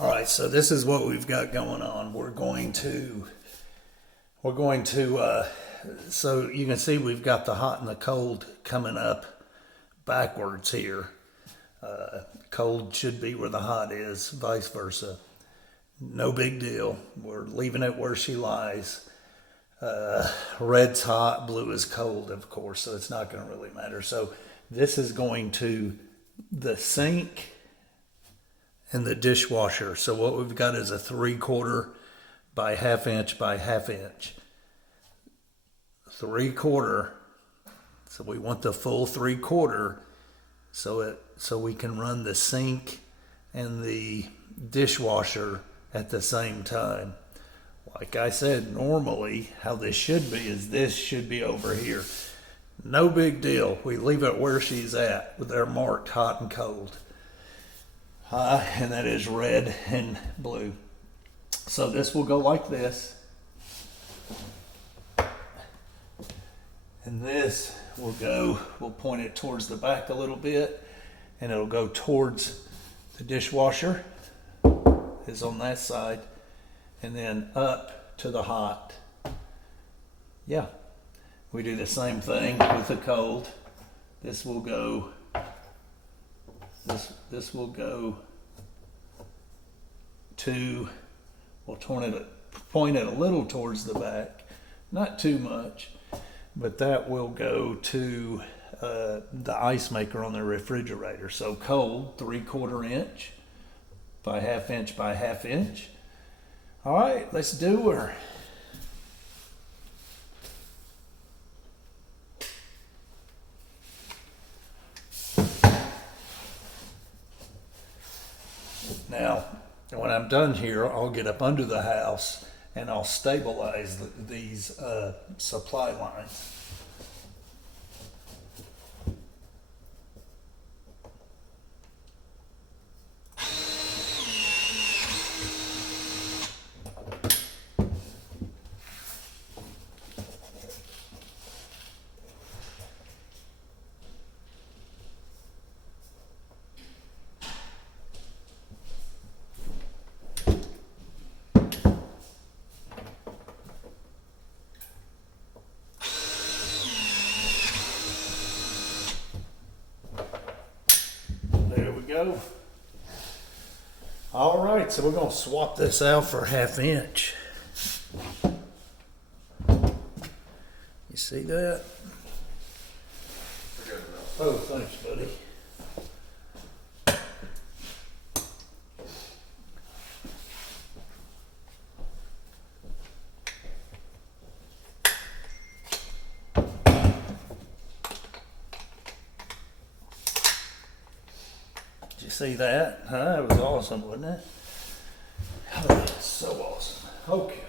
All right, so this is what we've got going on. So you can see we've got the hot and the cold coming up backwards here. Cold should be where the hot is, vice versa. No big deal. We're leaving it where she lies. Red's hot, blue is cold, of course, so it's not going to really matter. So this is going to the sink and the dishwasher. So what we've got is a 3/4 by 1/2 inch by 1/2 inch. 3/4. So we want the full 3/4 so we can run the sink and the dishwasher at the same time. Like I said, normally how this should be is this should be over here. No big deal. We leave it where she's at with their marked hot and cold. And that is red and blue. So this will go like this. And this we'll point it towards the back a little bit, and it'll go towards the dishwasher, is on that side, and then up to the hot. Yeah, we do the same thing with the cold. This will go, this will go to, we'll point it a little towards the back, not too much, but that will go to the ice maker on the refrigerator. So cold, 3/4 inch by 1/2 inch by 1/2 inch. All right, let's do her. Now, when I'm done here, I'll get up under the house and I'll stabilize these supply lines. There we go. All right, so we're going to swap this out for 1/2 inch. You see that? Oh, thanks, buddy. Did you see that? Huh? That was awesome, wasn't it? Oh, so awesome. Okay.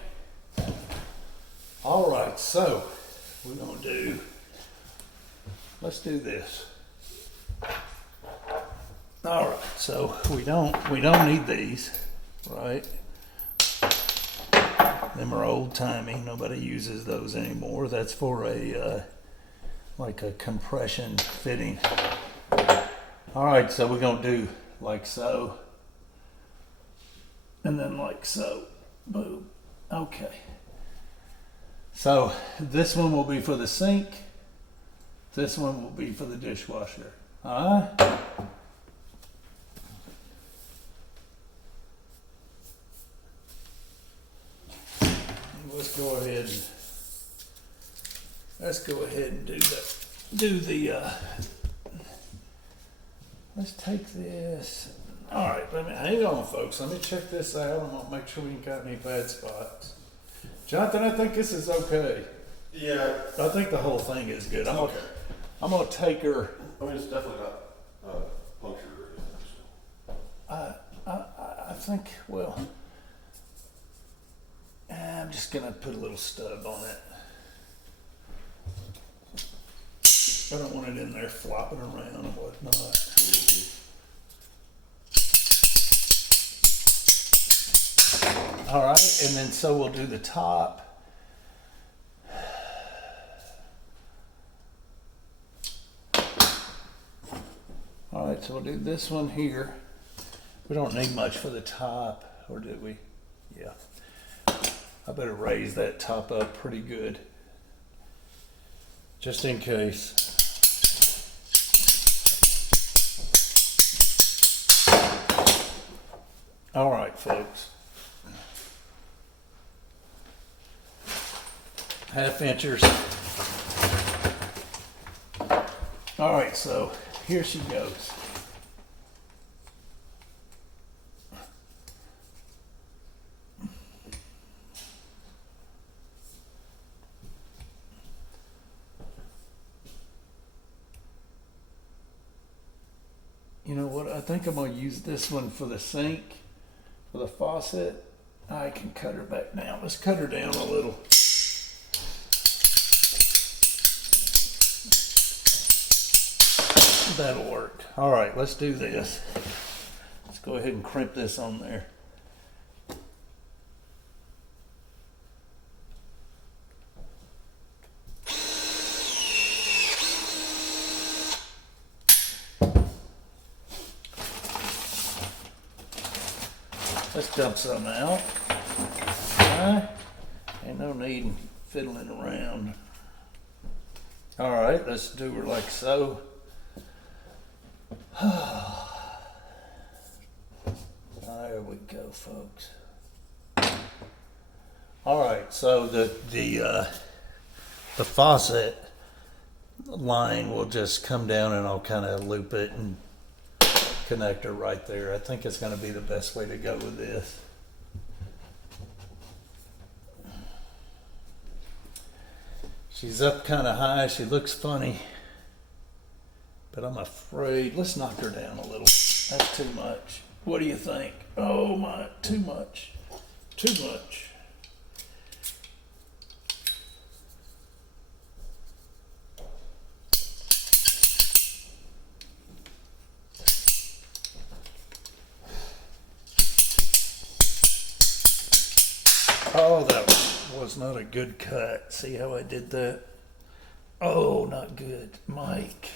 All right, so we're going to let's do this. All right, so we don't need these, right? Them are old timey. Nobody uses those anymore. That's for a like a compression fitting. All right, so we're gonna do like so, and then like so. Boom. Okay. So this one will be for the sink. This one will be for the dishwasher. Let's go ahead and let's take this. All right, hang on, folks. Let me check this out. I'm gonna make sure we ain't got any bad spots. Jonathan, I think this is okay. Yeah. I think the whole thing is good. I'm gonna take her. I mean, it's definitely not punctured or anything. I think, well, I'm just gonna put a little stub on it. I don't want it in there flopping around and whatnot. All right, and then so we'll do the top. All right, so we'll do this one here. We don't need much for the top, or do we? Yeah. I better raise that top up pretty good, just in case. All right, folks. 1/2 inchers. All right, so here she goes. You know what? I think I'm gonna use this one for the sink, for the faucet. I can cut her back down. Let's cut her down a little. That'll work. All right, let's do this. Let's go ahead and crimp this on there. Let's dump some out. Ain't no need in fiddling around. All right, let's do her like so. There we go, folks. All right, so the faucet line will just come down, and I'll kind of loop it and connect her right there. I think it's going to be the best way to go with this. She's up kind of high. She looks funny, but I'm afraid, let's knock her down a little. That's too much. What do you think? Oh my, too much. Too much. Oh, that was not a good cut. See how I did that? Oh, not good. Mike.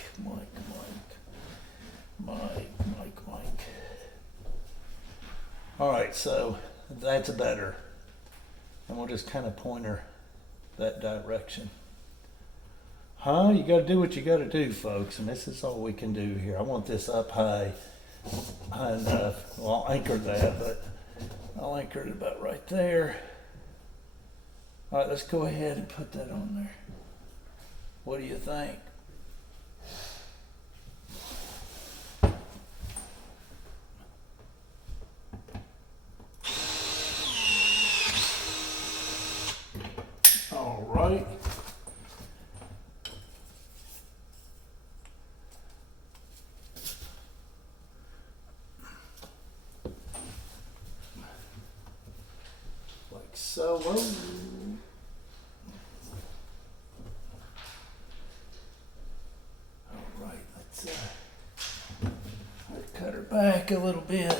All right, so that's better. And we'll just kind of point her that direction. You got to do what you got to do, folks. And this is all we can do here. I want this up high enough. Well, I'll anchor that, but I'll anchor it about right there. All right, let's go ahead and put that on there. What do you think? All right. Like so. Cut her back a little bit.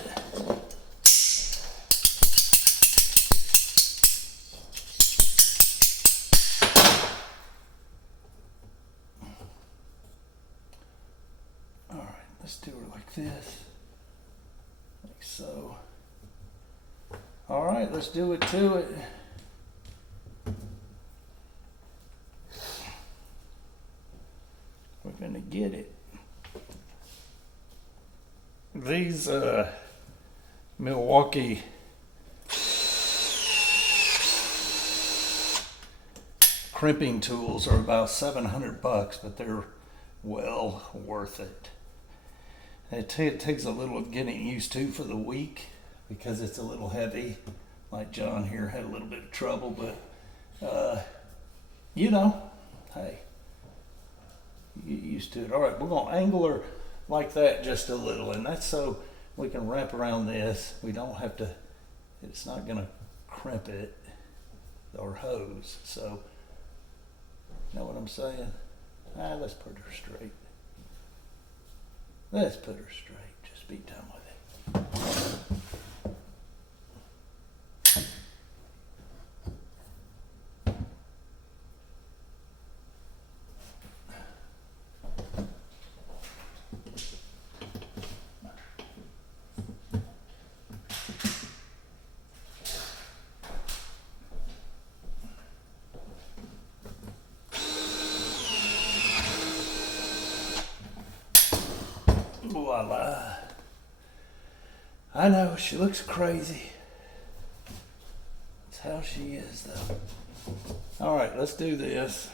All right, let's do her like this. Like so. All right, let's do it to it. We're gonna get it. These Milwaukee crimping tools are about $700, but they're well worth it. It takes a little getting used to for the week because it's a little heavy. Like John here had a little bit of trouble, but you know, hey, you get used to it. All right, we're gonna angle her like that just a little, and that's so we can wrap around this. We don't have to, it's not gonna crimp it or hose. So, you know what I'm saying? Let's put her straight. Let's put her straight. Just be done with it. Voila. I know, she looks crazy. That's how she is, though. All right, let's do this.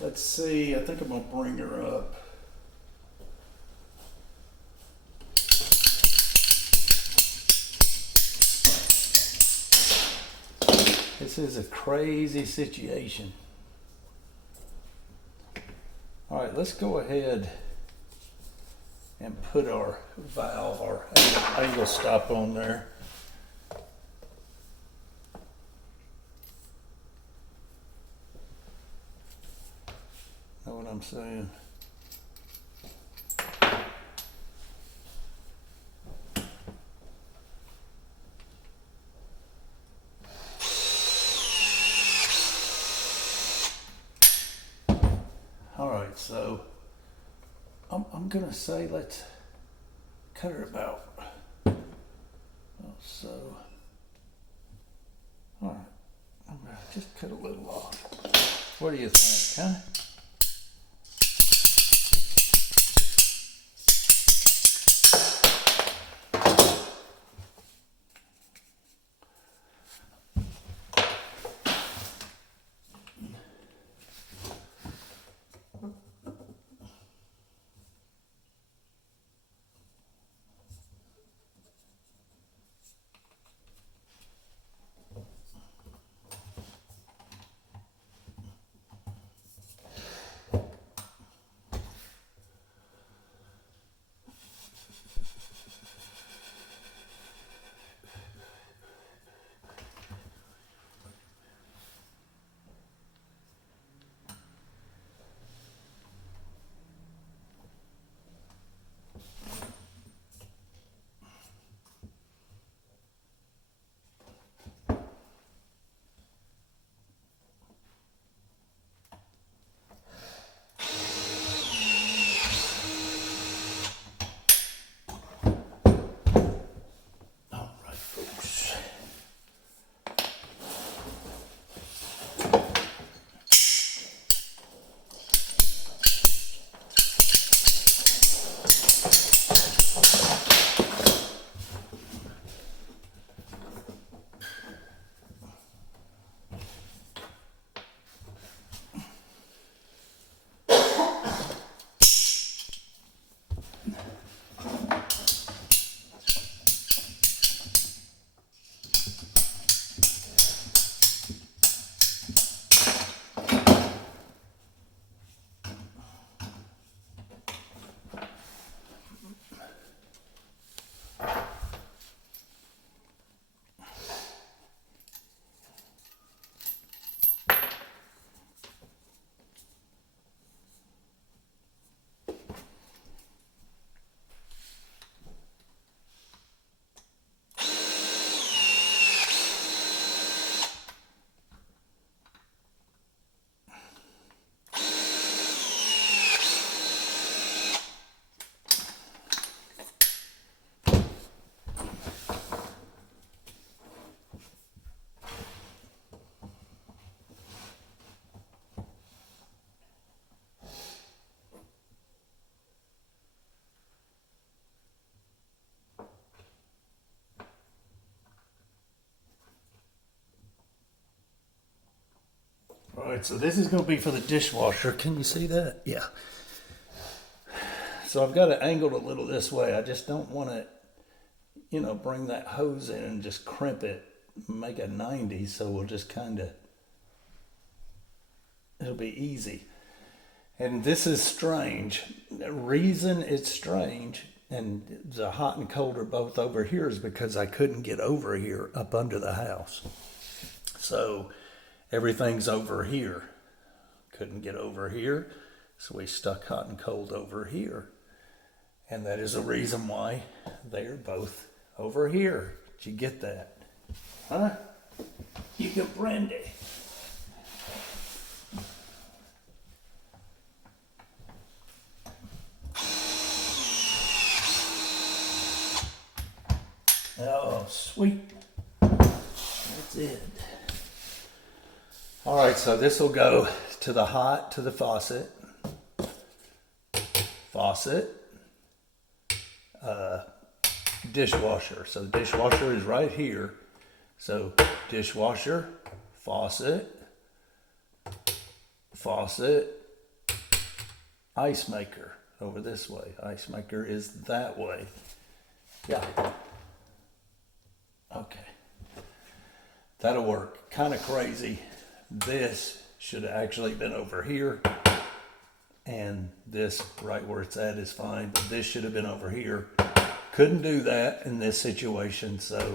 Let's see, I think I'm gonna bring her up. This is a crazy situation. All right, let's go ahead and put our valve, our angle stop on there. Know what I'm saying? All right, so I'm gonna say let's cut her about. So, all right, I'm gonna just cut a little off. What do you think, huh? All right, so this is going to be for the dishwasher. Can you see that? Yeah. So I've got it angled a little this way. I just don't want to, bring that hose in and just crimp it, make a 90. So we'll just it'll be easy. And this is strange. The reason it's strange, and the hot and cold are both over here, is because I couldn't get over here up under the house. So everything's over here. Couldn't get over here, so we stuck hot and cold over here. And that is the reason why they're both over here. Did you get that? Huh? You get Brandy. Oh, sweet. Let's it. All right, so this will go to the hot, to the faucet, dishwasher. So the dishwasher is right here. So dishwasher, faucet, ice maker over this way. Ice maker is that way. Yeah. Okay. That'll work. Kind of crazy. This should have actually been over here. And this right where it's at is fine, but this should have been over here. Couldn't do that in this situation, so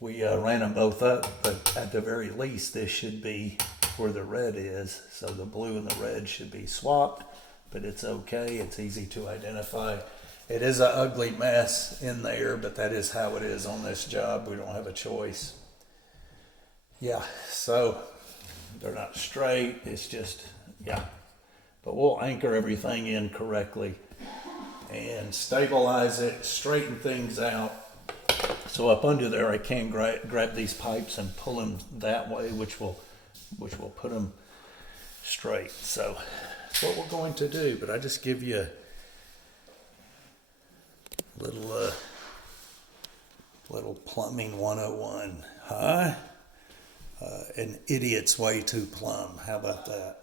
we ran them both up, but at the very least this should be where the red is, so the blue and the red should be swapped, but it's okay, it's easy to identify. It is an ugly mess in there, but that is how it is on this job. We don't have a choice. Yeah, so they're not straight, it's just, yeah. But we'll anchor everything in correctly and stabilize it, straighten things out. So up under there, I can grab these pipes and pull them that way, which will put them straight. So that's what we're going to do. But I just give you a little plumbing 101, huh? An idiot's way to plumb. How about that?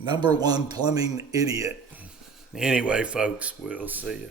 Number one plumbing idiot. Anyway, folks, we'll see you.